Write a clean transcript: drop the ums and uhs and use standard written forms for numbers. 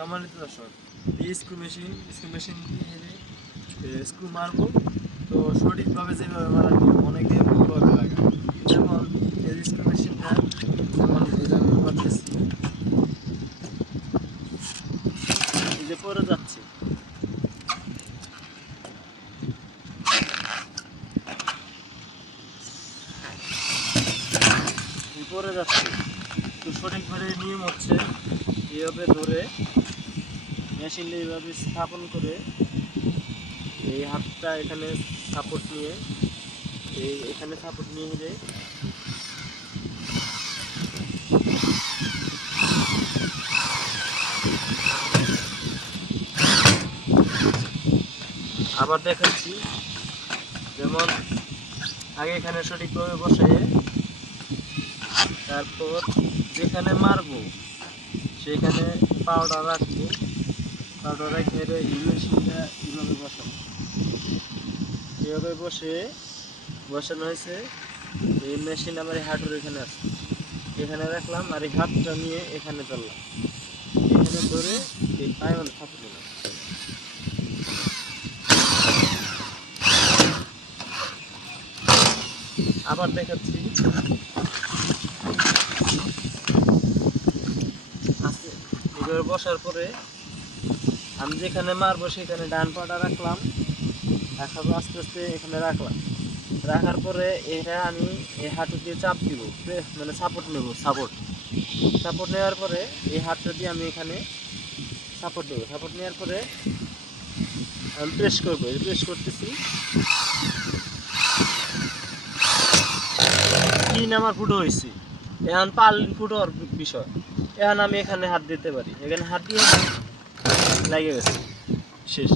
সম্মানিত দর্শক, এই স্ক্রু মেশিন দিয়ে স্ক্রু মারবো। তো সঠিকভাবে যেভাবে মারা অনেকে ভুলভাবে লাগে, যেমন এই স্ক্রু মেশিনটা যেমন এইভাবে মারতেছি, এই যে পরে যাচ্ছে, পরে যাচ্ছে। তো সঠিকভাবে নিয়ম হচ্ছে এইভাবে ধরে মেশিনটা এইভাবে স্থাপন করে এই হাতটা এখানে সাপোর্ট নিয়ে এখানে সাপোর্ট নিয়ে যে আবার দেখাচ্ছি। যেমন আগে এখানে সঠিকভাবে বসায়ে তারপর যেখানে মারবো সেখানে পাউডার রাখবো, পাউডার রেখে এই মেশিনটা এইভাবে বসাবো। এভাবে বসানো হয়েছে। এই মেশিন আমার এই হাঁটুর এখানে আছে, এখানে রাখলাম আর এই হাতটা নিয়ে এখানে ধরলাম, এখানে ধরে এই পায়ে ফাঁপ দিলাম। আবার দেখাচ্ছি। এভাবে বসার পরে আমি যেখানে মারবো সেখানে ডান পাটা রাখলাম, রাখার পর আস্তে আস্তে এখানে রাখার পরে এটা আমি এই হাঁটু দিয়ে চাপ দিব, মানে সাপোর্ট নেব। সাপোর্ট নেওয়ার পরে এই হাতটা দিয়ে আমি এখানে সাপোর্ট নেব। সাপোর্ট নেওয়ার পরে আমি প্রেস করবো, প্রেস করতেছি। তিন আমার ফুটো হয়েছে, এখন পাল ফুটোর বিষয়। এখন আমি এখানে হাত দিতে পারি, এখানে হাত দিয়ে লেগে গেছে, শেষ।